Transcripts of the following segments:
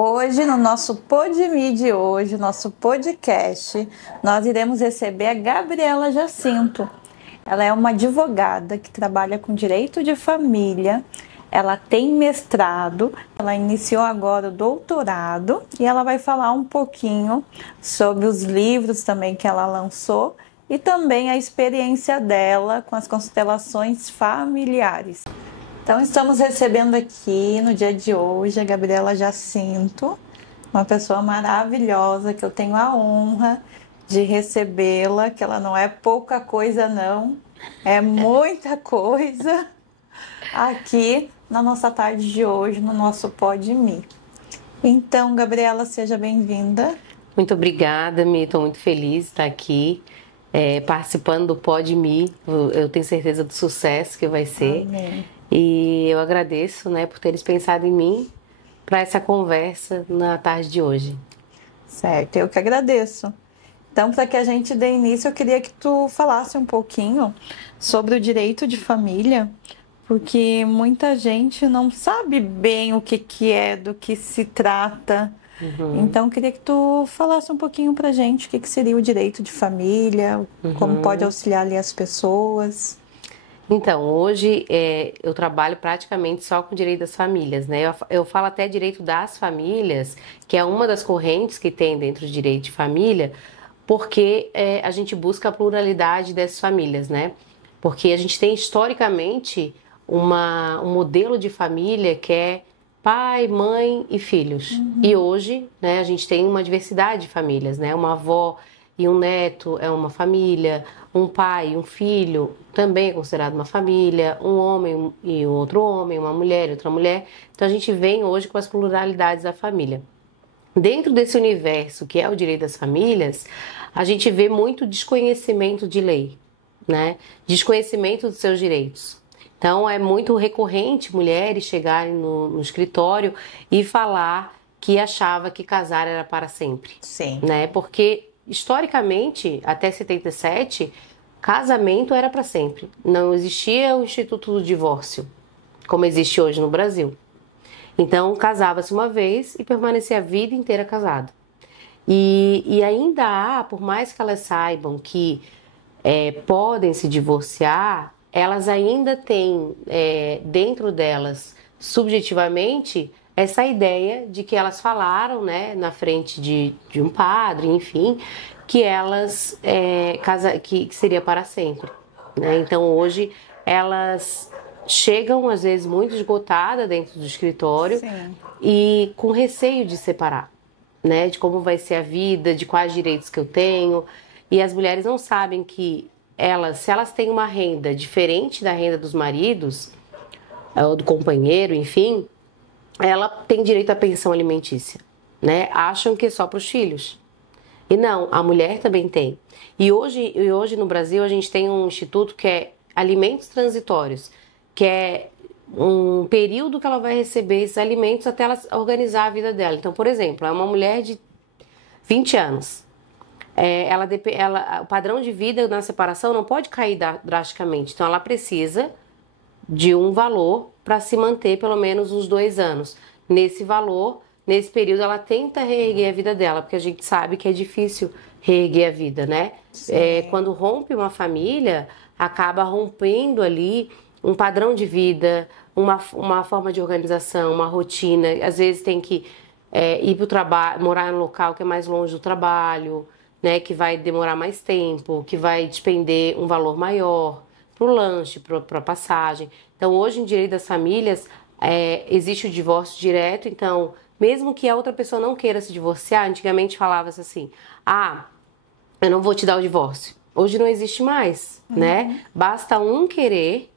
Hoje, no nosso PodMe de hoje, nosso podcast, nós iremos receber a Gabriela Jacinto. Ela é uma advogada que trabalha com direito de família, ela tem mestrado, ela iniciou agora o doutorado e ela vai falar um pouquinho sobre os livros também que ela lançou e também a experiência dela com as constelações familiares. Então, estamos recebendo aqui no dia de hoje a Gabriela Jacinto, uma pessoa maravilhosa que eu tenho a honra de recebê-la, que ela não é pouca coisa não, é muita coisa aqui na nossa tarde de hoje, no nosso PodMe. Então, Gabriela, seja bem-vinda. Muito obrigada, Mi, estou muito feliz de estar aqui participando do PodMe. Eu tenho certeza do sucesso que vai ser. Amém. E eu agradeço, por teres pensado em mim para essa conversa na tarde de hoje. Certo, eu que agradeço. Então, para que a gente dê início, eu queria que tu falasse um pouquinho sobre o direito de família, porque muita gente não sabe bem o que é, do que se trata. Então, eu queria que tu falasse um pouquinho pra gente o que seria o direito de família, como pode auxiliar ali as pessoas. Então, hoje eu trabalho praticamente só com o direito das famílias, né? Eu falo até direito das famílias, que é uma das correntes que tem dentro do direito de família, porque a gente busca a pluralidade dessas famílias, né? Porque a gente tem historicamente um modelo de família que é pai, mãe e filhos. E hoje, a gente tem uma diversidade de famílias, né? Uma avó e um neto é uma família, um pai e um filho também é considerado uma família, um homem e outro homem, uma mulher e outra mulher. Então a gente vem hoje com as pluralidades da família. Dentro desse universo que é o direito das famílias, a gente vê muito desconhecimento de lei, né? Desconhecimento dos seus direitos. Então é muito recorrente mulheres chegarem no escritório e falar que achava que casar era para sempre. Sim. Né? Porque historicamente, até 77, casamento era para sempre. Não existia o Instituto do Divórcio, como existe hoje no Brasil. Então, casava-se uma vez e permanecia a vida inteira casado. E ainda há, por mais que elas saibam que podem se divorciar, elas ainda têm dentro delas, subjetivamente, essa ideia de que elas falaram, na frente de um padre, enfim, que elas que seria para sempre. Né? Então hoje elas chegam às vezes muito esgotadas dentro do escritório. Sim. E com receio de separar, né? De como vai ser a vida, de quais direitos que eu tenho. E as mulheres não sabem que se elas têm uma renda diferente da renda dos maridos, ou do companheiro, enfim, ela tem direito à pensão alimentícia, né? Acham que é só para os filhos. E não, a mulher também tem. E hoje no Brasil a gente tem um instituto que é alimentos transitórios, que é um período que ela vai receber esses alimentos até ela organizar a vida dela. Então, por exemplo, é uma mulher de 20 anos. O padrão de vida na separação não pode cair drasticamente. Então, ela precisa de um valor para se manter pelo menos uns 2 anos. Nesse valor, nesse período, ela tenta reerguer a vida dela, porque a gente sabe que é difícil reerguer a vida, né? Quando rompe uma família, acaba rompendo ali um padrão de vida, uma forma de organização, uma rotina. Às vezes tem que ir para o trabalho, morar em um local que é mais longe do trabalho, né? Que vai demorar mais tempo, que vai despender um valor maior para o lanche, para a passagem. Então, hoje, em direito das famílias, existe o divórcio direto. Então, mesmo que a outra pessoa não queira se divorciar, antigamente falava-se assim, eu não vou te dar o divórcio. Hoje não existe mais, né? Basta um querer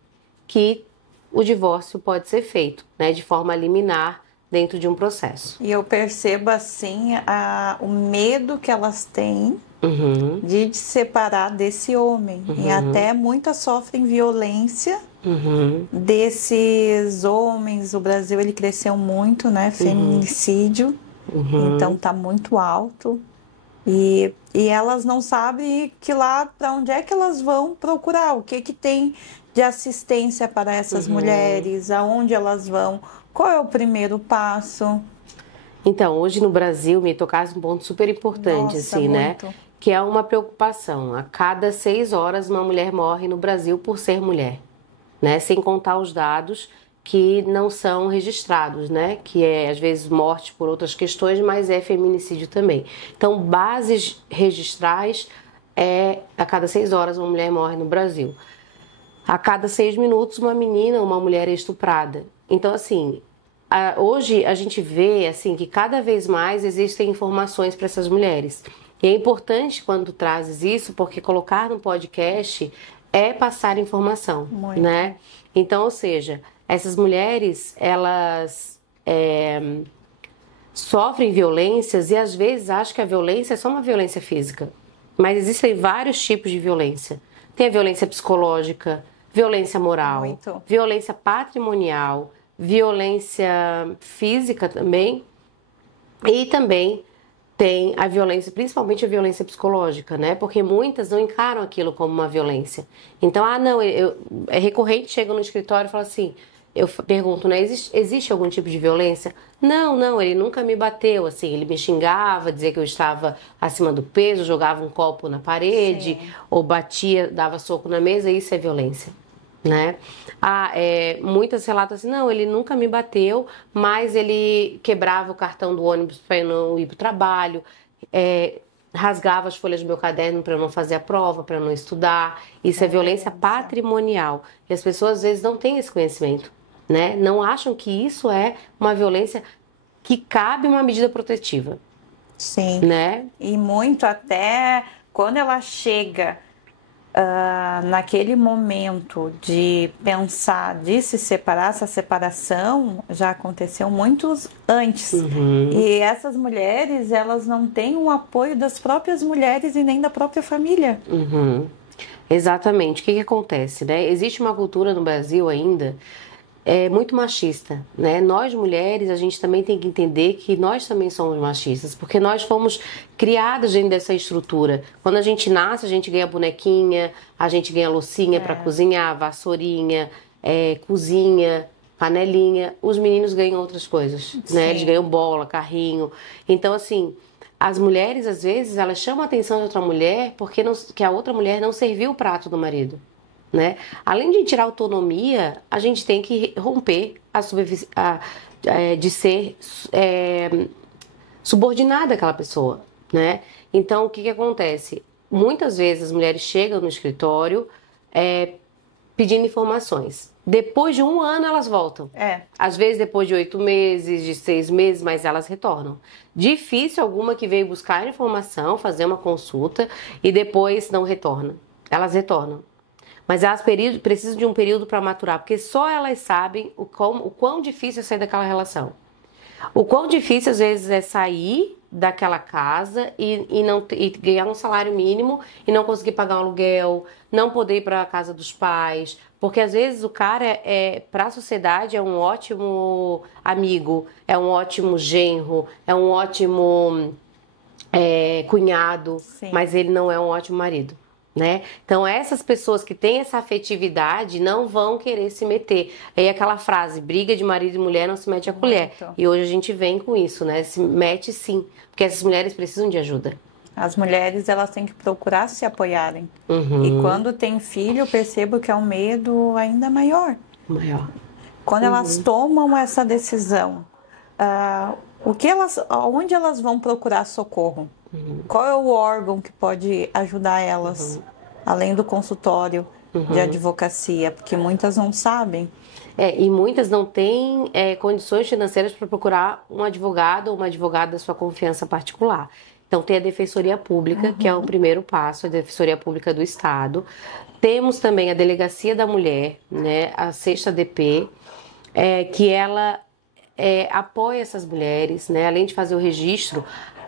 que o divórcio pode ser feito, né? De forma liminar dentro de um processo. E eu percebo, assim, o medo que elas têm de separar desse homem. E até muitas sofrem violência desses homens. O Brasil, ele cresceu muito, né? Feminicídio. Então, tá muito alto. E elas não sabem que lá, para onde é que elas vão procurar, o que tem de assistência para essas mulheres, aonde elas vão, qual é o primeiro passo. Então, hoje no Brasil, me tocasse um ponto super importante, Nossa, assim, muito. né? Que é uma preocupação. A cada 6 horas, uma mulher morre no Brasil por ser mulher, né? Sem contar os dados que não são registrados, né? Que é, às vezes, morte por outras questões, mas é feminicídio também. Então, bases registrais, a cada 6 horas, uma mulher morre no Brasil. A cada 6 minutos, uma menina, uma mulher é estuprada. Então, assim, hoje a gente vê assim que cada vez mais existem informações para essas mulheres. E é importante quando tu trazes isso, porque colocar no podcast é passar informação, Muito. né? Então, ou seja, essas mulheres, elas sofrem violências e às vezes acham que a violência é só uma violência física. Mas existem vários tipos de violência. Tem a violência psicológica, violência moral, Muito. violência patrimonial, violência física também, e também tem a violência, principalmente a violência psicológica, né? Porque muitas não encaram aquilo como uma violência. Então, não, é recorrente, chega no escritório e fala assim, eu pergunto, né, existe algum tipo de violência? Não, ele nunca me bateu, assim, ele me xingava, dizia que eu estava acima do peso, jogava um copo na parede, Sim. ou batia, dava soco na mesa, isso é violência, né? Muitas relatam assim, não, ele nunca me bateu, mas ele quebrava o cartão do ônibus para eu não ir para o trabalho, rasgava as folhas do meu caderno para eu não fazer a prova, para eu não estudar. Isso é violência patrimonial. E as pessoas às vezes não têm esse conhecimento, né? Não acham que isso é uma violência que cabe uma medida protetiva. Sim. Né? E muito até quando ela chega naquele momento de pensar de se separar, essa separação já aconteceu muito antes. E essas mulheres, elas não têm o apoio das próprias mulheres e nem da própria família. Exatamente. O que acontece, né? Existe uma cultura no Brasil ainda muito machista, né? Nós mulheres, a gente também tem que entender que nós também somos machistas, porque nós fomos criadas dentro dessa estrutura. Quando a gente nasce, a gente ganha bonequinha, a gente ganha loucinha para cozinhar, vassourinha, cozinha, panelinha. Os meninos ganham outras coisas, né? Eles ganham bola, carrinho. Então, assim, as mulheres, às vezes, elas chamam a atenção de outra mulher porque que a outra mulher não serviu o prato do marido. Né? Além de tirar autonomia, a gente tem que romper de ser subordinada àquela pessoa, né? Então, o que acontece? Muitas vezes as mulheres chegam no escritório pedindo informações. Depois de 1 ano elas voltam. Às vezes depois de 8 meses, de 6 meses, mas elas retornam. Difícil alguma que veio buscar informação, fazer uma consulta e depois não retorna. Elas retornam. Mas elas precisam de um período para maturar, porque só elas sabem o quão difícil é sair daquela relação. O quão difícil às vezes é sair daquela casa e ganhar um salário mínimo e não conseguir pagar um aluguel, não poder ir para a casa dos pais, porque às vezes o cara para a sociedade é um ótimo amigo, é um ótimo genro, é um ótimo cunhado, mas ele não é um ótimo marido. Né? Então essas pessoas que têm essa afetividade não vão querer se meter. Aí aquela frase, briga de marido e mulher não se mete a colher. E hoje a gente vem com isso, né? Se mete sim, porque essas mulheres precisam de ajuda. As mulheres, elas têm que procurar se apoiarem. E quando tem filho, eu percebo que é um medo ainda maior. Quando elas tomam essa decisão, onde elas vão procurar socorro? Qual é o órgão que pode ajudar elas, além do consultório de advocacia? Porque muitas não sabem. E muitas não têm condições financeiras para procurar um advogado ou uma advogada da sua confiança particular. Então tem a Defensoria Pública, que é o primeiro passo, a Defensoria Pública do Estado. Temos também a Delegacia da Mulher, né, a 6ª DP, que ela apoia essas mulheres, né, além de fazer o registro.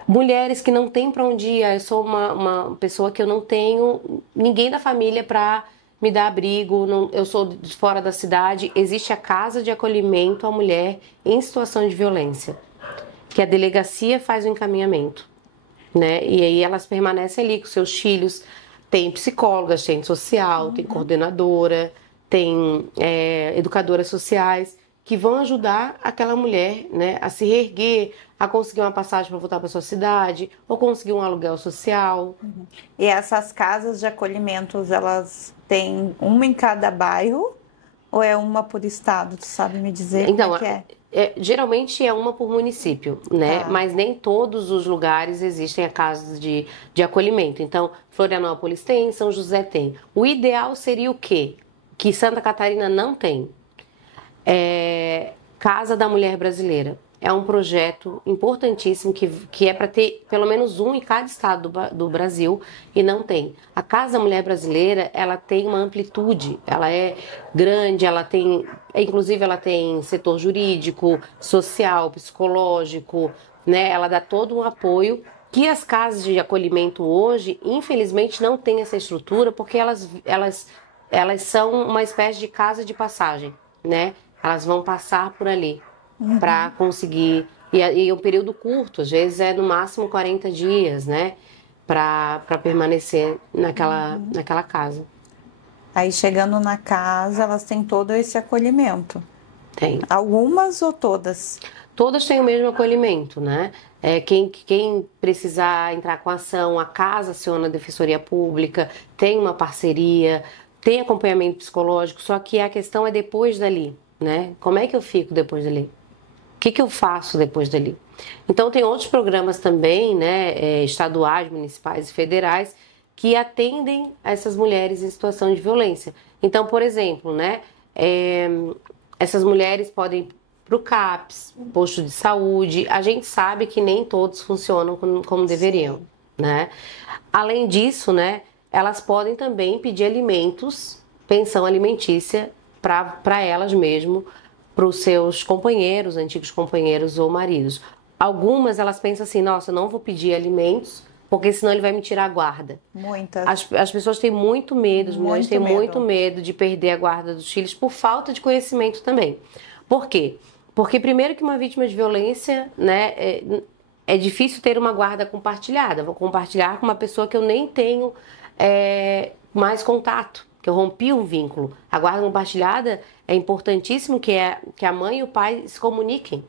Mulheres que não têm para onde ir. Eu sou uma pessoa que eu não tenho ninguém da família para me dar abrigo, eu sou de fora da cidade. Existe a Casa de Acolhimento à Mulher em Situação de Violência, que a delegacia faz o encaminhamento, né? E aí elas permanecem ali com seus filhos. Tem psicóloga, assistente social, tem coordenadora, tem educadoras sociais que vão ajudar aquela mulher, né, a se reerguer, a conseguir uma passagem para voltar para sua cidade, ou conseguir um aluguel social. E essas casas de acolhimentos, elas têm uma em cada bairro ou é uma por estado? Tu sabe me dizer Então, como é que é? Geralmente é uma por município, né? Tá. Mas nem todos os lugares existem a casas de acolhimento. Então, Florianópolis tem, São José tem. O ideal seria o quê? Que Santa Catarina não tem. Casa da Mulher Brasileira. É um projeto importantíssimo que é para ter pelo menos um em cada estado do Brasil e não tem. A Casa da Mulher Brasileira, ela tem uma amplitude, ela é grande, inclusive ela tem setor jurídico, social, psicológico, né? Ela dá todo um apoio que as casas de acolhimento hoje, infelizmente, não têm essa estrutura porque elas são uma espécie de casa de passagem, né? Elas vão passar por ali para conseguir. E é um período curto, às vezes é no máximo 40 dias, né? Para permanecer naquela casa. Aí chegando na casa, elas têm todo esse acolhimento. Tem. Algumas ou todas? Todas têm o mesmo acolhimento, né? Quem precisar entrar com ação, a casa aciona a Defensoria Pública, tem uma parceria, tem acompanhamento psicológico, só que a questão é depois dali, né? Como é que eu fico depois dali? O que eu faço depois dali? Então, tem outros programas também, né, estaduais, municipais e federais, que atendem a essas mulheres em situação de violência. Então, por exemplo, né, essas mulheres podem ir para o CAPS, posto de saúde. A gente sabe que nem todos funcionam como deveriam, né? Além disso, né, elas podem também pedir alimentos, pensão alimentícia, para elas mesmo, para os seus companheiros, antigos companheiros ou maridos. Algumas elas pensam assim, nossa, eu não vou pedir alimentos, porque senão ele vai me tirar a guarda. Muitas. As pessoas têm muito medo, as mulheres têm muito medo de perder a guarda dos filhos por falta de conhecimento também. Por quê? Porque primeiro que uma vítima de violência, né, é difícil ter uma guarda compartilhada. Vou compartilhar com uma pessoa que eu nem tenho mais contato, que eu rompi um vínculo. A guarda compartilhada é importantíssimo que a mãe e o pai se comuniquem.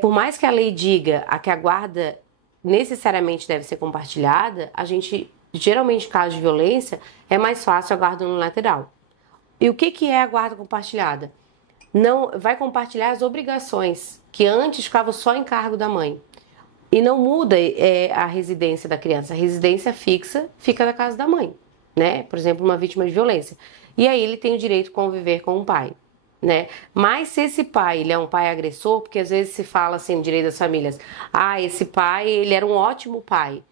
Por mais que a lei diga que a guarda necessariamente deve ser compartilhada, a gente, geralmente em casos de violência, é mais fácil a guarda unilateral. E o que é a guarda compartilhada? Não vai compartilhar as obrigações, que antes ficavam só em cargo da mãe. E não muda a residência da criança. A residência fixa fica na casa da mãe, né? Por exemplo, uma vítima de violência. E aí ele tem o direito de conviver com o pai, né? Mas se esse pai, ele é um pai agressor, porque às vezes se fala assim, no direito das famílias, esse pai, ele era um ótimo pai.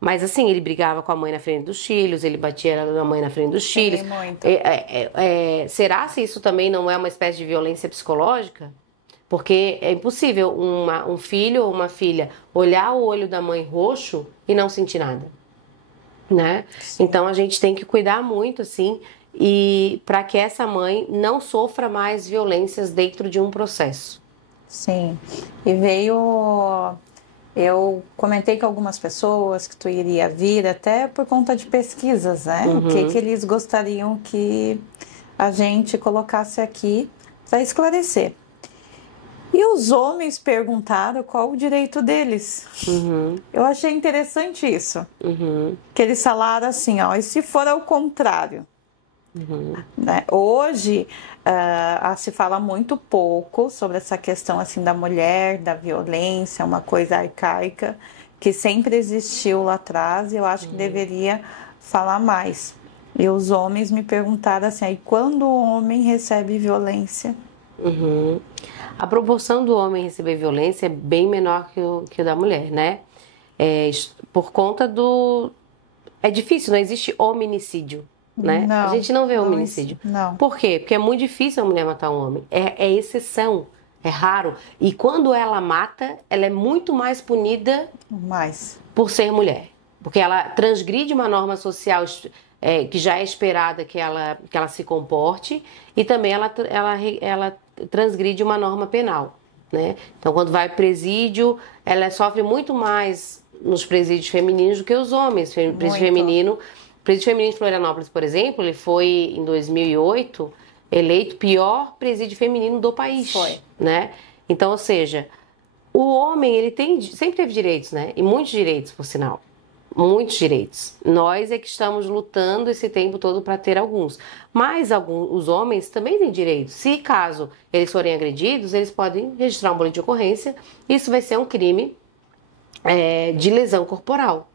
Mas assim, ele brigava com a mãe na frente dos filhos, ele batia na mãe na frente dos filhos. Muito. Será se isso também não é uma espécie de violência psicológica? Porque é impossível um filho ou uma filha olhar o olho da mãe roxo e não sentir nada, né? Sim. Então a gente tem que cuidar muito, assim, e para que essa mãe não sofra mais violências dentro de um processo. Sim. E eu comentei com algumas pessoas que tu iria vir até por conta de pesquisas, né? O que eles gostariam que a gente colocasse aqui para esclarecer. E os homens perguntaram qual o direito deles. Eu achei interessante isso. Que eles falaram assim, e se for ao contrário? Né? Hoje se fala muito pouco sobre essa questão assim da mulher, da violência, uma coisa arcaica que sempre existiu lá atrás e eu acho que deveria falar mais. E os homens me perguntaram assim, aí quando o homem recebe violência? A proporção do homem receber violência é bem menor que o da mulher, né? Por conta do... É difícil, não existe hominicídio. Né? Não, a gente não vê hominicídio. Não. Por quê? Porque é muito difícil a mulher matar um homem. É exceção, é raro. E quando ela mata, ela é muito mais punida por ser mulher. Porque ela transgride uma norma social que já é esperada que ela se comporte e também ela transgride uma norma penal. Né? Então, quando vai presídio, ela sofre muito mais nos presídios femininos do que os homens. Presídio feminino de Florianópolis, por exemplo, ele foi em 2008, eleito pior presídio feminino do país. Foi. Né? Então, ou seja, o homem, ele sempre teve direitos, né? E muitos direitos, por sinal. Muitos direitos. Nós é que estamos lutando esse tempo todo para ter alguns. Mas os homens também têm direitos. Se caso eles forem agredidos, eles podem registrar um boletim de ocorrência. Isso vai ser um crime de lesão corporal.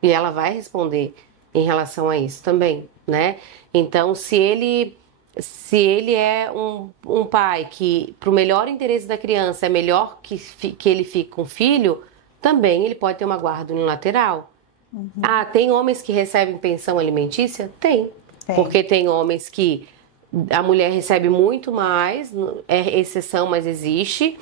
E ela vai responder em relação a isso também, né? Então, se ele é um pai que, para o melhor interesse da criança, é melhor que ele fique com o filho, também ele pode ter uma guarda unilateral. Ah, tem homens que recebem pensão alimentícia? Tem. Porque tem homens que a mulher recebe muito mais, é exceção, mas existe.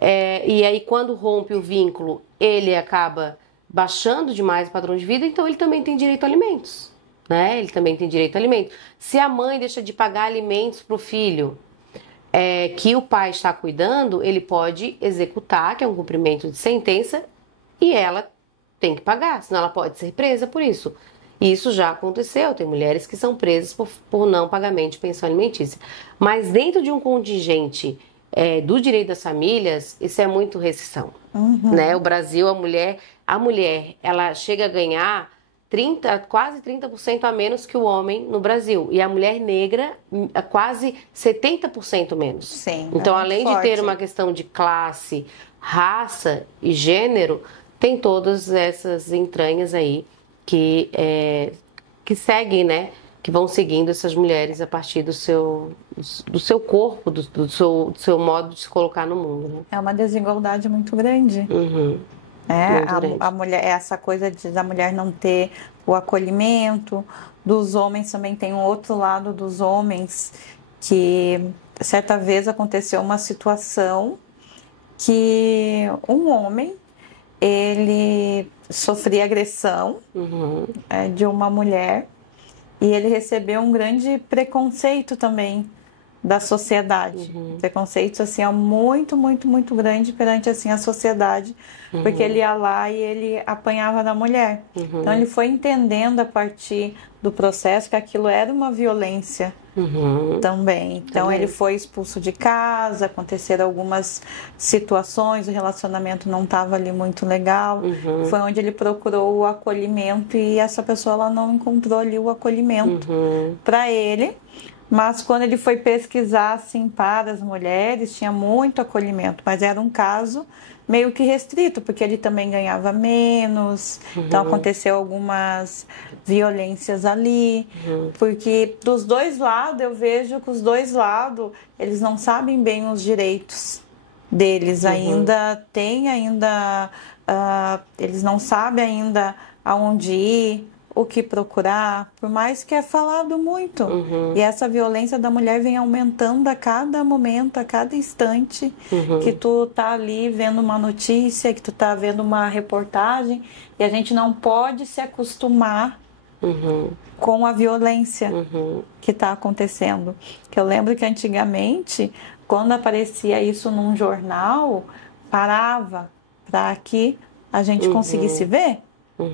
E aí, quando rompe o vínculo, ele acaba baixando demais o padrão de vida, então ele também tem direito a alimentos. Né? Ele também tem direito a alimentos. Se a mãe deixa de pagar alimentos para o filho que o pai está cuidando, ele pode executar, que é um cumprimento de sentença, e ela tem que pagar, senão ela pode ser presa por isso. E isso já aconteceu, tem mulheres que são presas por não pagamento de pensão alimentícia. Mas dentro de um contingente do direito das famílias, isso é muito restrição. Né? O Brasil, a mulher, ela chega a ganhar quase 30% a menos que o homem no Brasil. E a mulher negra, quase 70% menos. Sim, então, além forte. de ter uma questão de classe, raça e gênero, tem todas essas entranhas aí que seguem, né? Que vão seguindo essas mulheres a partir do seu corpo, do seu modo de se colocar no mundo. Né? É uma desigualdade muito grande. Muito grande. A mulher, essa coisa da mulher não ter o acolhimento, dos homens também tem um outro lado dos homens, que certa vez aconteceu uma situação que um homem, ele sofria agressão de uma mulher e ele recebeu um grande preconceito também da sociedade. Preconceito assim, muito, muito, muito grande perante assim, a sociedade, porque ele ia lá e ele apanhava da mulher. Então ele foi entendendo a partir do processo que aquilo era uma violência também. Então ele foi expulso de casa, aconteceram algumas situações, o relacionamento não estava ali muito legal. Foi onde ele procurou o acolhimento e essa pessoa ela não encontrou ali o acolhimento para ele. Mas quando ele foi pesquisar assim, para as mulheres, tinha muito acolhimento, mas era um caso meio que restrito, porque ele também ganhava menos, então aconteceu algumas violências ali, porque dos dois lados, eu vejo que os dois lados, eles não sabem bem os direitos deles, eles não sabem ainda aonde ir, o que procurar, por mais que é falado muito. E essa violência da mulher vem aumentando a cada momento, a cada instante que tu tá ali vendo uma notícia, que tu tá vendo uma reportagem, e a gente não pode se acostumar com a violência que tá acontecendo. Que eu lembro que antigamente, quando aparecia isso num jornal, parava para que a gente conseguisse ver.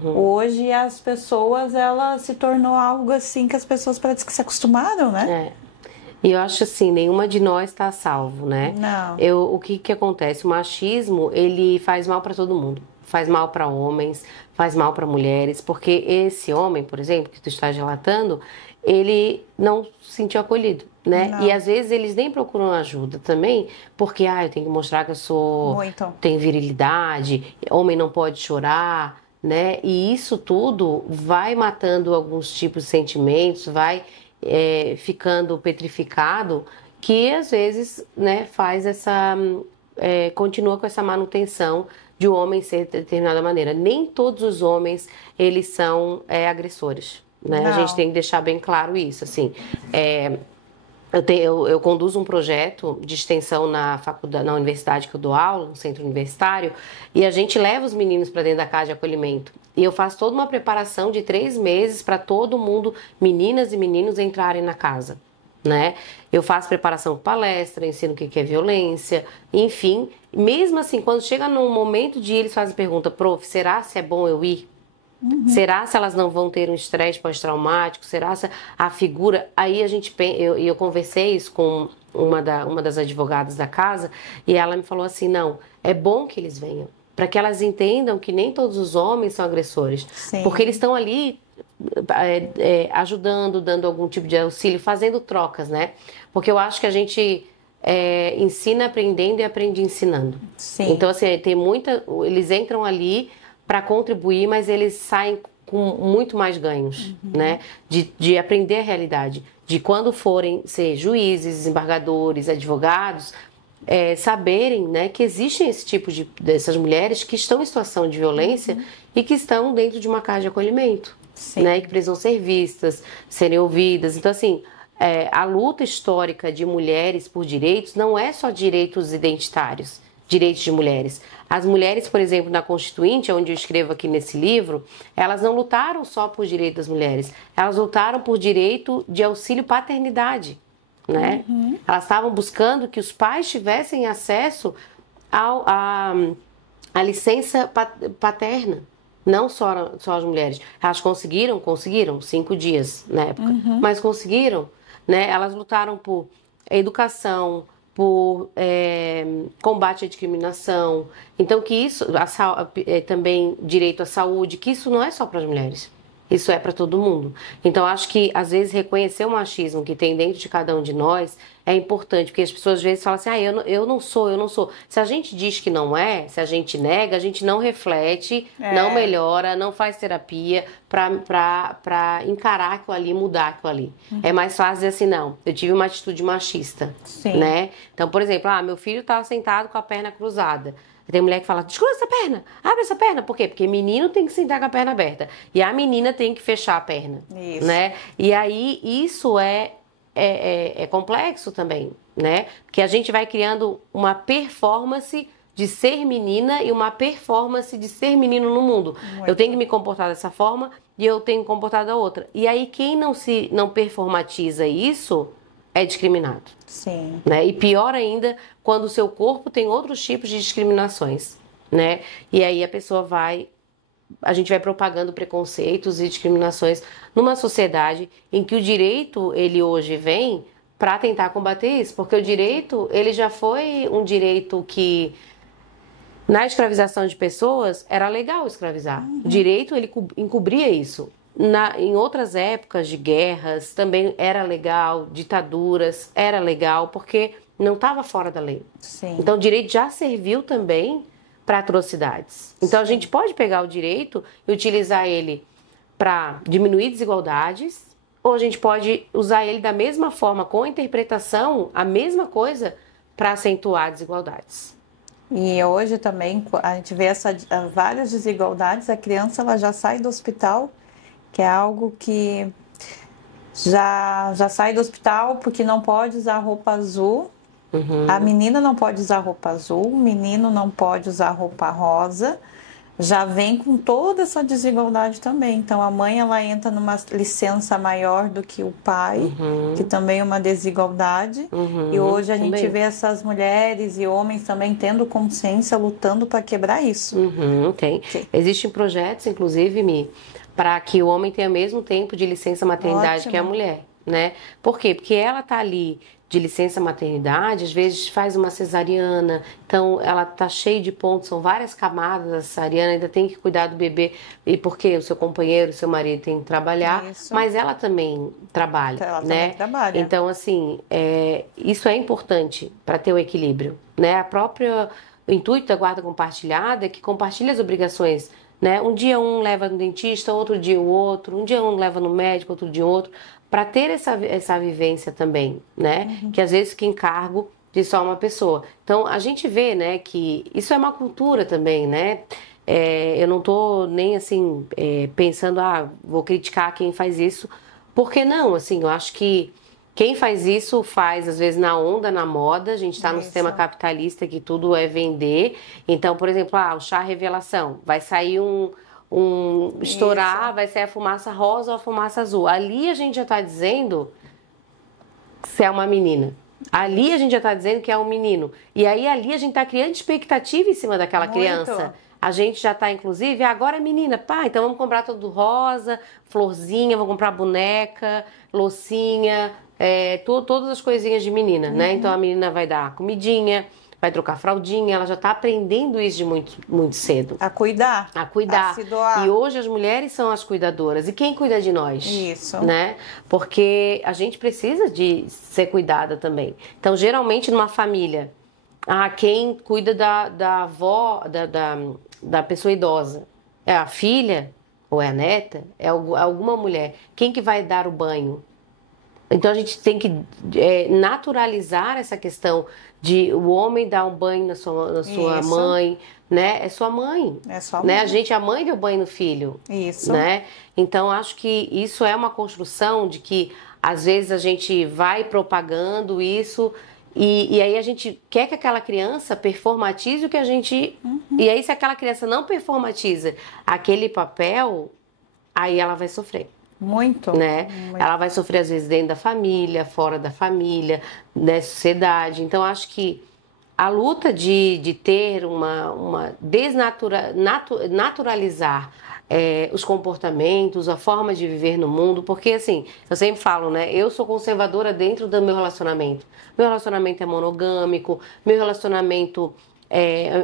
Hoje as pessoas, ela se tornou algo assim que as pessoas parece que se acostumaram, né? E eu acho assim, nenhuma de nós está a salvo, né? Não. O que acontece? O machismo, ele faz mal para todo mundo. Faz mal para homens, faz mal para mulheres, porque esse homem, por exemplo, que tu estás relatando, ele não se sentiu acolhido, né? Não. E às vezes eles nem procuram ajuda também, porque eu tenho que mostrar que tenho virilidade, homem não pode chorar, né? E isso tudo vai matando alguns tipos de sentimentos, vai ficando petrificado, que às vezes, né, faz continua com essa manutenção de o homem ser de determinada maneira. Nem todos os homens, eles são agressores, né? A gente tem que deixar bem claro isso, assim. Eu conduzo um projeto de extensão na universidade que eu dou aula, no centro universitário, e a gente leva os meninos para dentro da casa de acolhimento. E eu faço toda uma preparação de 3 meses para todo mundo, meninas e meninos, entrarem na casa, né? Eu faço preparação com palestra, ensino o que é violência, enfim. Mesmo assim, quando chega num momento de ir, eles fazem pergunta, prof, será se é bom eu ir? Será se elas não vão ter um estresse pós-traumático? Será se a figura... Aí eu conversei isso com uma das advogadas da casa e ela me falou assim, não, é bom que eles venham, para que elas entendam que nem todos os homens são agressores. Sim. Porque eles estão ali ajudando, dando algum tipo de auxílio, fazendo trocas, né? Porque eu acho que a gente ensina aprendendo e aprende ensinando. Sim. Então, assim, eles entram ali para contribuir, mas eles saem com muito mais ganhos, né? De aprender a realidade, de quando forem ser juízes, desembargadores, advogados, saberem, né, que existem esse tipo dessas mulheres que estão em situação de violência e que estão dentro de uma casa de acolhimento, né? Que precisam ser vistas, serem ouvidas. Então, assim, a luta histórica de mulheres por direitos não é só direitos identitários, direitos de mulheres. As mulheres, por exemplo, na Constituinte, onde eu escrevo aqui nesse livro, elas não lutaram só por direito das mulheres, elas lutaram por direito de auxílio paternidade, né? Elas estavam buscando que os pais tivessem acesso à licença paterna, não só as mulheres. Elas conseguiram 5 dias na época, mas conseguiram, né? Elas lutaram por educação, por combate à discriminação. Então, que isso, também direito à saúde, que isso não é só para as mulheres, isso é para todo mundo. Então, acho que, às vezes, reconhecer o machismo que tem dentro de cada um de nós é importante, porque as pessoas, às vezes, falam assim, eu não sou. Se a gente diz que não é, se a gente nega, a gente não reflete, não melhora, não faz terapia para encarar aquilo ali, mudar aquilo ali. É mais fácil dizer assim, não, eu tive uma atitude machista, né? Então, por exemplo, meu filho estava sentado com a perna cruzada. Tem mulher que fala, descruza essa perna, abre essa perna. Por quê? Porque menino tem que sentar com a perna aberta. E a menina tem que fechar a perna. Isso. Né? E aí, isso é complexo também, né? Porque a gente vai criando uma performance de ser menina e uma performance de ser menino no mundo. Eu tenho que me comportar dessa forma e eu tenho que comportar da outra. E aí, quem não performatiza isso é discriminado. Sim. Né? E pior ainda, quando o seu corpo tem outros tipos de discriminações, né? E aí a gente vai propagando preconceitos e discriminações numa sociedade em que o direito, ele hoje vem para tentar combater isso, porque o direito, ele já foi um direito que, na escravização de pessoas, era legal escravizar. O direito, ele encobria isso. Em outras épocas de guerras também era legal, ditaduras era legal, porque não estava fora da lei. Sim. Então o direito já serviu também para atrocidades. Então a gente pode pegar o direito e utilizar ele para diminuir desigualdades, ou a gente pode usar ele da mesma forma, com a interpretação, a mesma coisa, para acentuar desigualdades. E hoje também a gente vê várias desigualdades. A criança ela já sai do hospital, que é algo que já sai do hospital porque não pode usar roupa azul. A menina não pode usar roupa azul, o menino não pode usar roupa rosa. Já vem com toda essa desigualdade também. Então a mãe ela entra numa licença maior do que o pai, que também é uma desigualdade. E hoje a gente vê essas mulheres e homens também tendo consciência, lutando para quebrar isso. Tem. Existem projetos, inclusive, Mi, para que o homem tenha o mesmo tempo de licença maternidade que a mulher, né? Por quê? Porque ela tá ali de licença maternidade, às vezes faz uma cesariana, então ela tá cheia de pontos, são várias camadas da cesariana, ainda tem que cuidar do bebê, e porque o seu companheiro, o seu marido tem que trabalhar, mas ela também trabalha, ela né? também trabalha. Então, assim, isso é importante para ter o equilíbrio, né? O intuito da guarda compartilhada é que compartilhe as obrigações, né? Um dia um leva no dentista, outro dia o outro, um dia um leva no médico, outro dia outro, para ter essa vivência também, né? Que às vezes fica em cargo de só uma pessoa. Então a gente vê, né, que isso é uma cultura também, né? Eu não tô nem assim pensando, vou criticar quem faz isso, porque não, assim, eu acho que quem faz isso faz, às vezes, na onda, na moda. A gente está no sistema capitalista que tudo é vender. Então, por exemplo, o chá revelação. Vai sair estourar, vai sair a fumaça rosa ou a fumaça azul. Ali a gente já está dizendo se é uma menina. Ali a gente já está dizendo que é um menino. E aí ali a gente está criando expectativa em cima daquela criança. A gente já está, inclusive, agora é menina. Pá, então vamos comprar tudo rosa, florzinha, vamos comprar boneca, loucinha, todas as coisinhas de menina, né? Então a menina vai dar comidinha, vai trocar fraldinha, ela já está aprendendo isso de muito cedo. A cuidar. A cuidar. A se doar. E hoje as mulheres são as cuidadoras. E quem cuida de nós? Isso. Né? Porque a gente precisa de ser cuidada também. Então, geralmente, numa família, quem cuida da avó, da pessoa idosa, é a filha ou é a neta? É alguma mulher. Quem que vai dar o banho? Então a gente tem que naturalizar essa questão de o homem dar um banho na sua mãe, né? É sua mãe. É sua né? mãe. A mãe deu banho no filho. Isso. Né? Então acho que isso é uma construção de que às vezes a gente vai propagando isso e aí a gente quer que aquela criança performatize o que a gente... E aí se aquela criança não performatiza aquele papel, aí ela vai sofrer. Muito. Né? Ela vai sofrer às vezes dentro da família, fora da família, da sociedade. Então acho que a luta de ter naturalizar os comportamentos, a forma de viver no mundo, porque assim, eu sempre falo, né? Eu sou conservadora dentro do meu relacionamento. Meu relacionamento é monogâmico, meu relacionamento...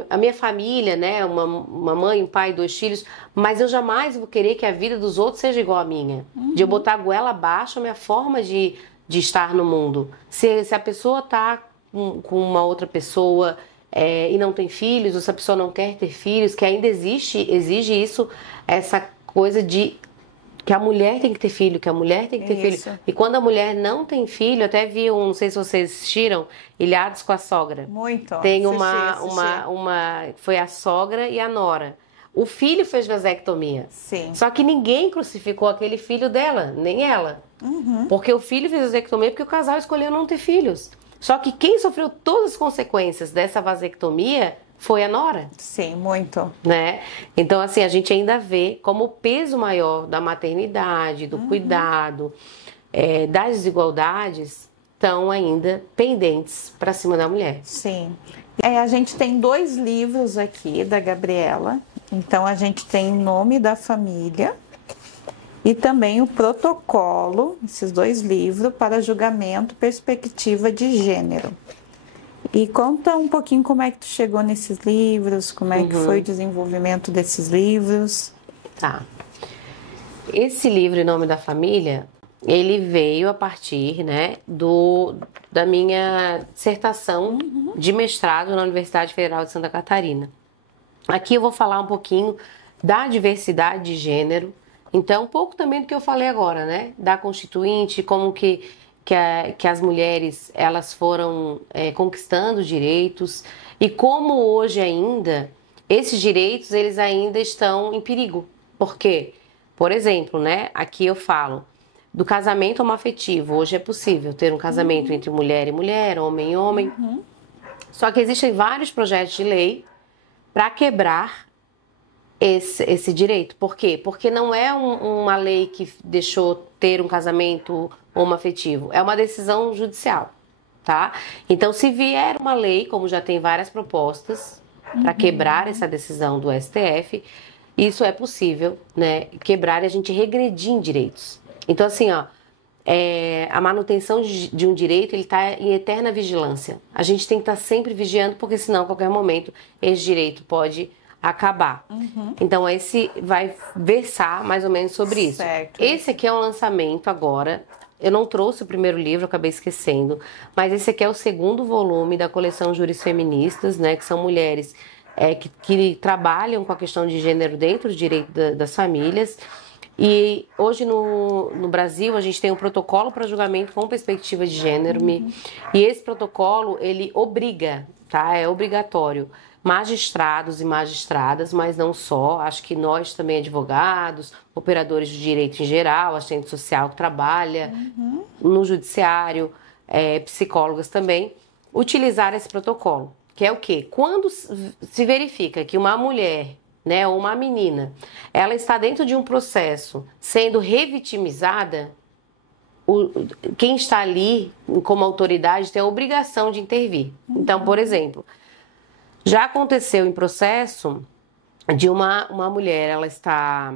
a minha família, né, uma mãe, um pai, 2 filhos, mas eu jamais vou querer que a vida dos outros seja igual à minha. De eu botar a goela abaixo a minha forma de estar no mundo. Se a pessoa está com uma outra pessoa e não tem filhos, ou se a pessoa não quer ter filhos, que ainda exige isso, essa coisa de que a mulher tem que ter filho, que a mulher tem que ter filho. E quando a mulher não tem filho, até vi não sei se vocês assistiram, Ilhados com a Sogra. Muito. Tem foi a sogra e a nora. O filho fez vasectomia. Sim. Só que ninguém crucificou aquele filho dela, nem ela. Porque o filho fez vasectomia porque o casal escolheu não ter filhos. Só que quem sofreu todas as consequências dessa vasectomia foi a nora. Sim, muito. Né? Então, assim, a gente ainda vê como o peso maior da maternidade, do cuidado, das desigualdades, estão ainda pendentes para cima da mulher. Sim. A gente tem 2 livros aqui da Gabriela. Então, a gente tem o Nome da Família e também o Protocolo, esses 2 livros, para julgamento, perspectiva de gênero. E conta um pouquinho como é que tu chegou nesses livros, como é que foi o desenvolvimento desses livros. Tá. Esse livro, Em Nome da Família, ele veio a partir, né, da minha dissertação de mestrado na Universidade Federal de Santa Catarina. Aqui eu vou falar um pouquinho da diversidade de gênero, então um pouco também do que eu falei agora, né, da Constituinte, como que as mulheres elas foram conquistando direitos e como hoje ainda esses direitos eles ainda estão em perigo. Por quê? Por exemplo, né, aqui eu falo do casamento homoafetivo. Hoje é possível ter um casamento entre mulher e mulher, homem e homem. Só que existem vários projetos de lei para quebrar esse direito. Por quê? Porque não é uma lei que deixou ter um casamento homoafetivo, é uma decisão judicial, tá? Então, se vier uma lei, como já tem várias propostas para quebrar essa decisão do STF, isso é possível, né? Quebrar e a gente regredir em direitos. Então, assim, ó, a manutenção de um direito, ele está em eterna vigilância. A gente tem que estar sempre vigiando, porque senão, a qualquer momento, esse direito pode acabar. Então, esse vai versar mais ou menos sobre isso. Certo. Esse aqui é um lançamento agora. Eu não trouxe o primeiro livro, acabei esquecendo. Mas esse aqui é o 2º volume da coleção Júris Feministas, né? Que são mulheres que trabalham com a questão de gênero dentro do direito das famílias. E hoje no Brasil a gente tem um protocolo para julgamento com perspectiva de gênero. E esse protocolo, ele obriga, tá? É obrigatório. Magistrados e magistradas, mas não só, acho que nós também advogados, operadores de direito em geral, assistente social que trabalha no judiciário, psicólogas também, utilizar esse protocolo, que é o quê? Quando se verifica que uma mulher, né, ou uma menina, ela está dentro de um processo sendo revitimizada, quem está ali como autoridade tem a obrigação de intervir. Então, por exemplo, já aconteceu em processo de uma mulher, ela está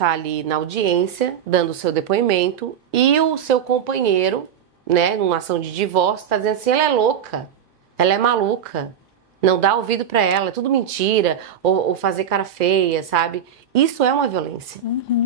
ali na audiência, dando o seu depoimento, e o seu companheiro, né, numa ação de divórcio, está dizendo assim, ela é louca, ela é maluca, não dá ouvido para ela, é tudo mentira, ou fazer cara feia, sabe? Isso é uma violência,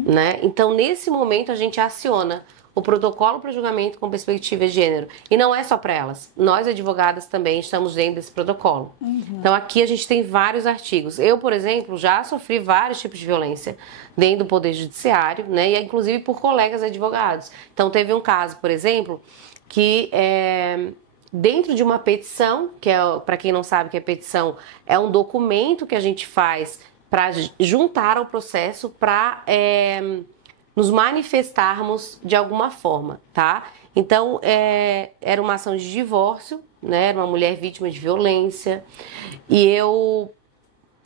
né? Então, nesse momento, a gente aciona o protocolo para julgamento com perspectiva de gênero. E não é só para elas. Nós, advogadas, também estamos dentro desse protocolo. Então, aqui a gente tem vários artigos. Eu, por exemplo, já sofri vários tipos de violência dentro do Poder Judiciário, né? E inclusive por colegas advogados. Então, teve um caso, por exemplo, que dentro de uma petição, que para quem não sabe que a petição é um documento que a gente faz para juntar ao processo para nos manifestarmos de alguma forma, tá? Então, era uma ação de divórcio, né? Era uma mulher vítima de violência, e eu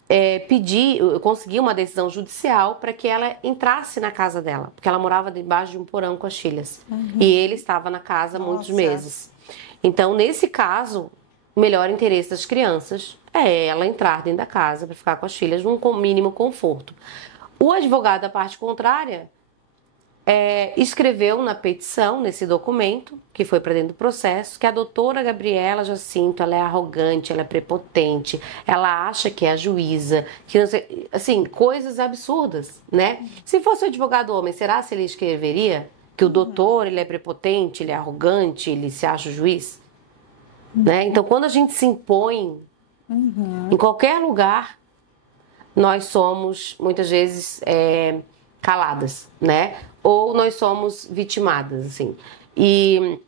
eu consegui uma decisão judicial para que ela entrasse na casa dela, porque ela morava debaixo de um porão com as filhas, e ele estava na casa há muitos meses. Então, nesse caso, o melhor interesse das crianças é ela entrar dentro da casa para ficar com as filhas num mínimo conforto. O advogado da parte contrária escreveu na petição, nesse documento, que foi para dentro do processo, que a doutora Gabriela Jacinto, ela é arrogante, ela é prepotente, ela acha que é a juíza, que não sei, assim, coisas absurdas, né? Se fosse o advogado homem, será se ele escreveria que o doutor, ele é prepotente, ele é arrogante, ele se acha o juiz? Né? Então, quando a gente se impõe em qualquer lugar, nós somos, muitas vezes, caladas, né? Ou nós somos vitimadas, assim. E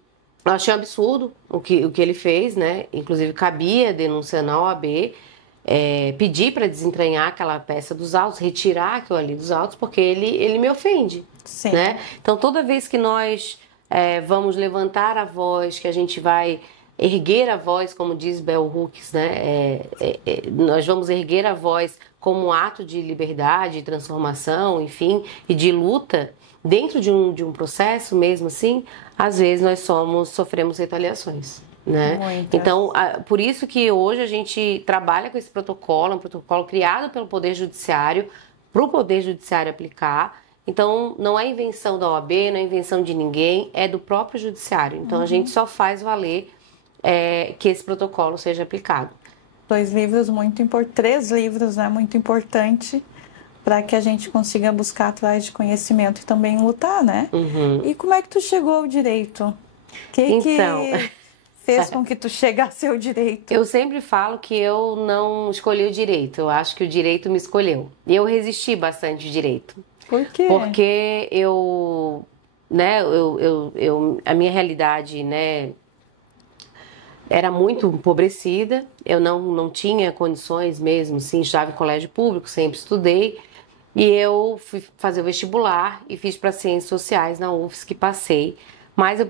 eu achei um absurdo o que ele fez, né? Inclusive, cabia denúncia na OAB, pedir para desentranhar aquela peça dos autos, retirar aquilo ali dos autos, porque ele me ofende, né? Então, toda vez que nós vamos levantar a voz, que a gente vai erguer a voz, como diz Bell Hooks, né? Nós vamos erguer a voz como um ato de liberdade, de transformação, enfim, e de luta, dentro de um processo mesmo assim, às vezes nós sofremos retaliações, né? Muitas. Então, por isso que hoje a gente trabalha com esse protocolo, um protocolo criado pelo Poder Judiciário, para o Poder Judiciário aplicar. Então, não é invenção da OAB, não é invenção de ninguém, é do próprio Judiciário. Então, a gente só faz valer que esse protocolo seja aplicado. 2 livros muito importantes, 3 livros, né, muito importante para que a gente consiga buscar atrás de conhecimento e também lutar, né? E como é que tu chegou ao direito? Que fez com que tu chegasse ao direito? Eu sempre falo que eu não escolhi o direito, eu acho que o direito me escolheu. E eu resisti bastante ao direito. Por quê? Porque a minha realidade, né, era muito empobrecida, eu não tinha condições mesmo, sim, estava em colégio público, sempre estudei, e eu fui fazer o vestibular e fiz para Ciências Sociais na UFSC, passei, mas eu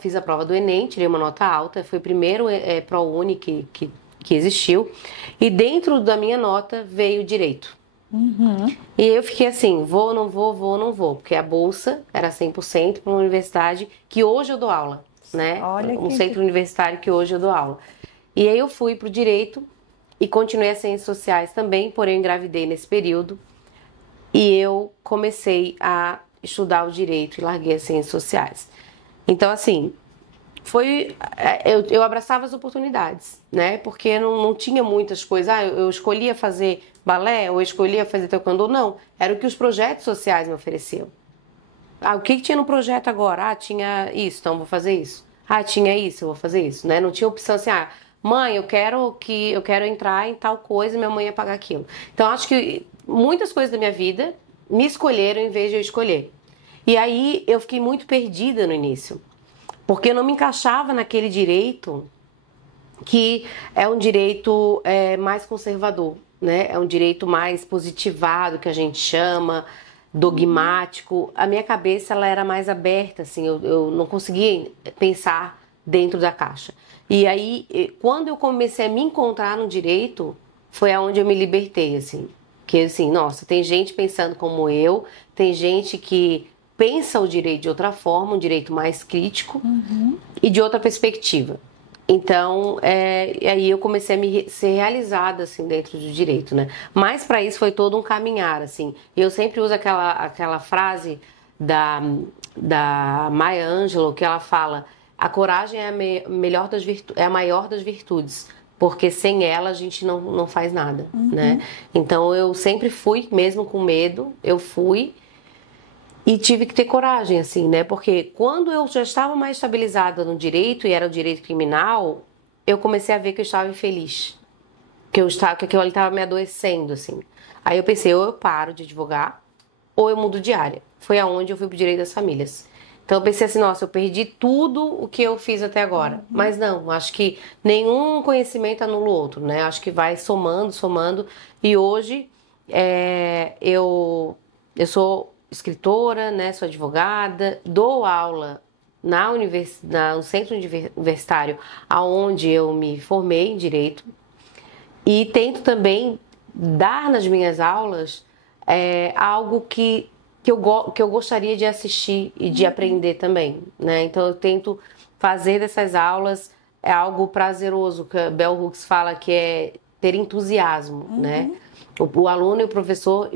fiz a prova do Enem, tirei uma nota alta, foi o primeiro ProUni que existiu, e dentro da minha nota veio Direito. E eu fiquei assim, vou, não vou, porque a bolsa era 100% para uma universidade que hoje eu dou aula, né? Um centro universitário que hoje eu dou aula. E aí eu fui para o Direito e continuei as Ciências Sociais também, porém eu engravidei nesse período. E eu comecei a estudar o Direito e larguei as Ciências Sociais. Então, assim, eu abraçava as oportunidades, né? Porque não tinha muitas coisas. Eu escolhia fazer balé ou eu escolhia fazer taekwondo. Não, era o que os projetos sociais me ofereciam. O que tinha no projeto agora? Tinha isso, então vou fazer isso. Tinha isso, eu vou fazer isso, né? Não tinha opção assim, mãe, eu quero entrar em tal coisa e minha mãe ia pagar aquilo. Então, acho que muitas coisas da minha vida me escolheram em vez de eu escolher. E aí, eu fiquei muito perdida no início. Porque eu não me encaixava naquele direito que é um direito mais conservador, né? É um direito mais positivado, que a gente chama, dogmático. A minha cabeça ela era mais aberta, assim, eu não conseguia pensar dentro da caixa. E aí, quando eu comecei a me encontrar no direito, foi aonde eu me libertei, assim. Que assim, nossa, tem gente pensando como eu, tem gente que pensa o direito de outra forma, um direito mais crítico e de outra perspectiva. Então, aí eu comecei a ser realizada, assim, dentro do direito, né? Mas para isso foi todo um caminhar, assim. Eu sempre uso aquela frase da Maya Angelou, que ela fala: a coragem é a maior das virtudes, porque sem ela a gente não faz nada, né? Então eu sempre fui, mesmo com medo, eu fui e tive que ter coragem, assim, né? Porque quando eu já estava mais estabilizada no direito, e era o direito criminal, eu comecei a ver que eu estava infeliz, que aquilo ali estava me adoecendo, assim. Aí eu pensei, ou eu paro de advogar, ou eu mudo de área. Foi aonde eu fui pro direito das famílias. Então eu pensei assim, nossa, eu perdi tudo o que eu fiz até agora. Mas não, acho que nenhum conhecimento anula o outro, né? Acho que vai somando. E hoje eu sou escritora, né? Sou advogada, dou aula no centro universitário aonde eu me formei em direito. E tento também dar nas minhas aulas algo que eu gostaria de assistir e de aprender também, né? Então eu tento fazer dessas aulas algo prazeroso, que a Bell Hooks fala que é ter entusiasmo, né? O aluno e o professor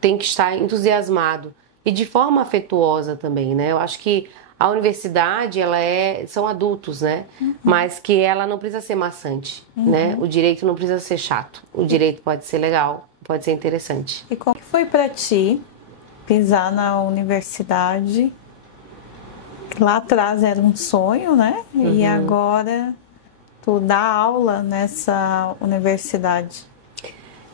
tem que estar entusiasmado e de forma afetuosa também, né? Eu acho que a universidade, são adultos, né? Mas que ela não precisa ser maçante, né? O direito não precisa ser chato. O direito pode ser legal, pode ser interessante. E como foi para ti pisar na universidade? Lá atrás era um sonho, né? E agora tu dá aula nessa universidade.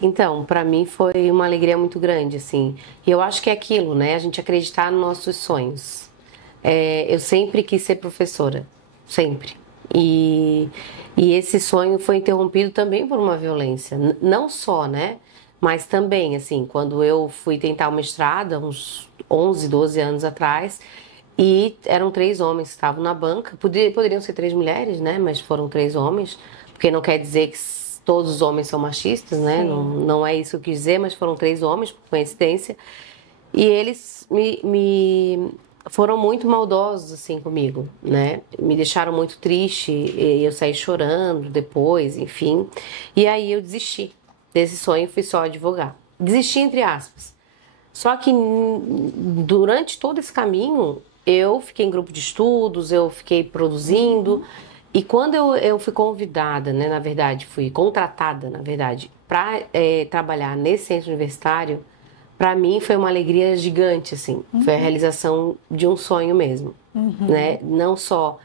Então, para mim foi uma alegria muito grande, assim. E eu acho que é aquilo, né? A gente acreditar nos nossos sonhos. Eu sempre quis ser professora, sempre. E esse sonho foi interrompido também por uma violência. Não só, né? Mas também, assim, quando eu fui tentar o mestrado, uns 11, 12 anos atrás, e eram 3 homens que estavam na banca. Poderiam ser 3 mulheres, né? Mas foram 3 homens, porque não quer dizer que todos os homens são machistas, né? Não é isso que eu quis dizer, mas foram 3 homens, por coincidência. E eles me foram muito maldosos, assim, comigo, né? Me deixaram muito triste, e eu saí chorando depois, enfim. E aí eu desisti desse sonho, fui só advogar. Desisti, entre aspas. Só que durante todo esse caminho, eu fiquei em grupo de estudos, eu fiquei produzindo. E quando eu fui convidada, né, na verdade, fui contratada, na verdade, para trabalhar nesse centro universitário, para mim foi uma alegria gigante, assim. Foi a realização de um sonho mesmo, né? Não só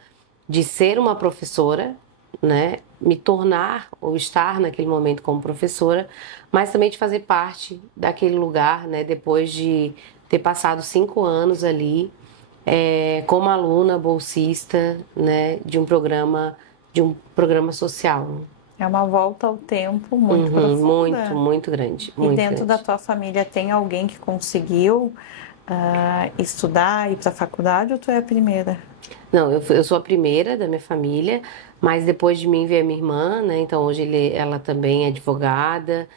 de ser uma professora, né, me tornar ou estar naquele momento como professora, mas também de fazer parte daquele lugar, né, depois de ter passado 5 anos ali como aluna bolsista, né, de um programa social. É uma volta ao tempo muito profunda. Muito grande. E dentro da tua família tem alguém que conseguiu estudar, ir para a faculdade, ou tu é a primeira? Não, eu sou a primeira da minha família, mas depois de mim veio a minha irmã, né? Então hoje ela também é advogada,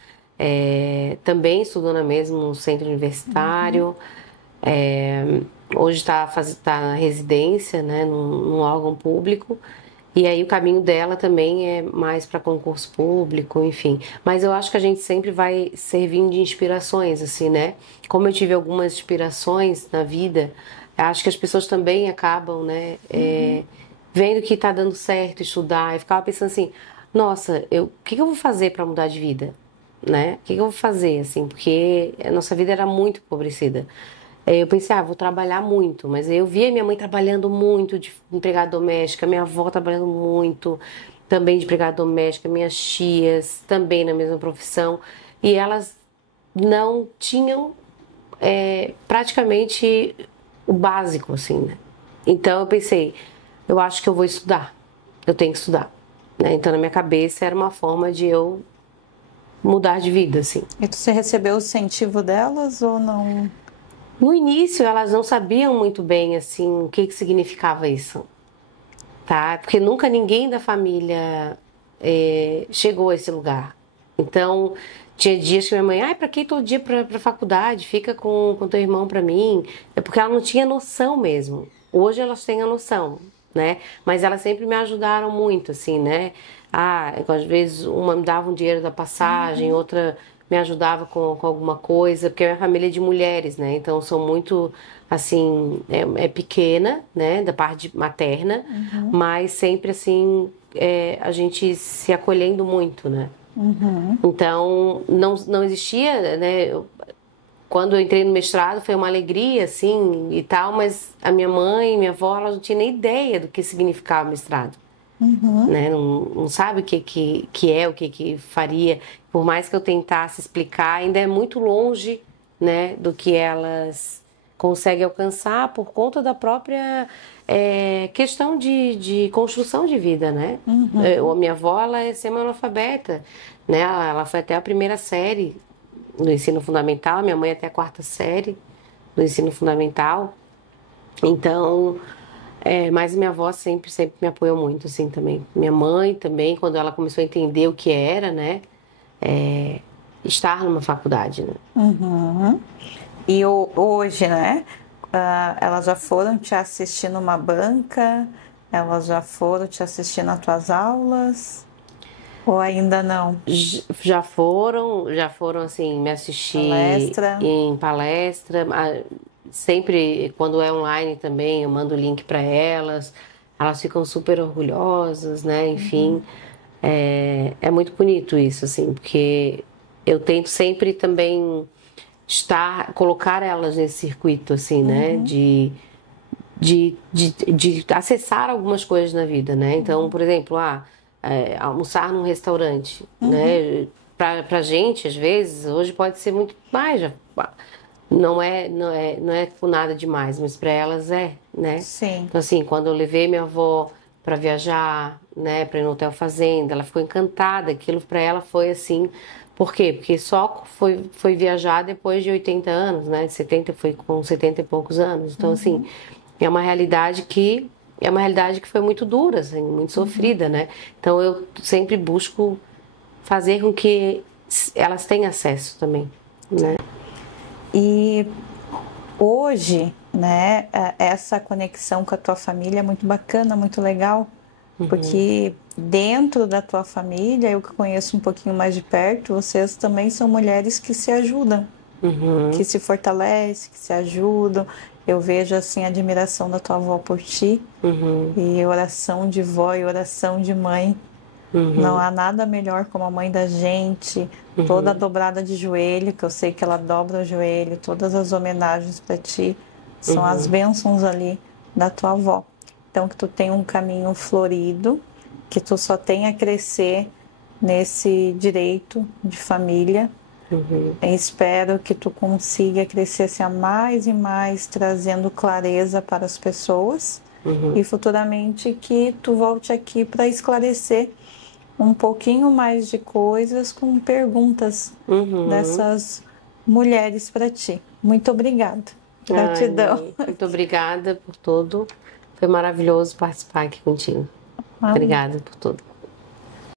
também estudou no mesmo centro universitário, hoje está na residência, né? Num órgão público. E aí o caminho dela também é mais para concurso público, enfim. Mas eu acho que a gente sempre vai servindo de inspirações, assim, né? Como eu tive algumas inspirações na vida, acho que as pessoas também acabam, né? Vendo que tá dando certo estudar. Eu ficava pensando assim, nossa, o que eu vou fazer para mudar de vida? Né? O que eu vou fazer, assim? Porque a nossa vida era muito empobrecida. Eu pensei, vou trabalhar muito, mas eu via minha mãe trabalhando muito de empregada doméstica, minha avó trabalhando muito também de empregada doméstica, minhas tias também na mesma profissão, e elas não tinham praticamente o básico, assim, né? Então eu pensei, eu acho que eu vou estudar, eu tenho que estudar, né? Então na minha cabeça era uma forma de eu mudar de vida, assim. E você recebeu o incentivo delas ou não? No início, elas não sabiam muito bem, assim, o que significava isso, tá? Porque nunca ninguém da família chegou a esse lugar, Então, tinha dias que minha mãe, ai, pra que ir todo dia pra faculdade? Fica com teu irmão pra mim. É porque ela não tinha noção mesmo. Hoje elas têm a noção, né? Mas elas sempre me ajudaram muito, assim, né? Ah, às vezes uma me dava um dinheiro da passagem, outra me ajudava com alguma coisa, porque a minha família é de mulheres, né? Então, sou muito, assim, é pequena, né? Da parte materna, mas sempre, assim, a gente se acolhendo muito, né? Então, não existia, né? Quando eu entrei no mestrado foi uma alegria, assim, e tal, mas a minha mãe e minha avó, elas não tinham nem ideia do que significava mestrado, né? Não sabe o que é, o que faria. Por mais que eu tentasse explicar, ainda é muito longe, né, do que elas conseguem alcançar por conta da própria questão de construção de vida, né? A minha avó, ela é semi-analfabeta, né? Ela foi até a primeira série no ensino fundamental, minha mãe até a quarta série no ensino fundamental. Então, mas minha avó sempre me apoiou muito, assim, também. Minha mãe também, quando ela começou a entender o que era, né? Estar numa faculdade, né? E hoje, né? Elas já foram te assistir numa banca? Elas já foram te assistir nas tuas aulas? Ou ainda não? Já foram assim, me assistir Palestra? em palestra. Sempre, quando é online também, eu mando o link para elas. Elas ficam super orgulhosas, né? Enfim, é muito bonito isso, assim, porque eu tento sempre também colocar elas nesse circuito, assim, né? De acessar algumas coisas na vida, né? Então, por exemplo, almoçar num restaurante, né? Pra gente, às vezes, hoje pode ser muito mais, não é por nada demais, mas para elas né? Sim. Então, assim, quando eu levei minha avó para viajar, né, para ir no Hotel Fazenda, ela ficou encantada, aquilo para ela foi assim. Por quê? Porque só foi viajar depois de 80 anos, né? 70 foi com 70 e poucos anos. Então, assim, é uma realidade que foi muito dura, assim, muito sofrida, né? Então, eu sempre busco fazer com que elas tenham acesso também, né? E hoje, né, essa conexão com a tua família é muito bacana, muito legal, porque dentro da tua família, eu que conheço um pouquinho mais de perto, vocês também são mulheres que se ajudam, que se fortalecem, que se ajudam. Eu vejo assim a admiração da tua avó por ti, e oração de vó e oração de mãe. Não há nada melhor como a mãe da gente, toda dobrada de joelho, que eu sei que ela dobra o joelho, todas as homenagens para ti são as bênçãos ali da tua avó. Então que tu tenha um caminho florido, que tu só tenha a crescer nesse direito de família. Eu espero que tu consiga crescer assim, a mais e mais, trazendo clareza para as pessoas e futuramente que tu volte aqui para esclarecer um pouquinho mais de coisas com perguntas dessas mulheres para ti. Muito obrigada. Gratidão. Ai, muito obrigada por tudo. Foi maravilhoso participar aqui contigo. Obrigada por tudo.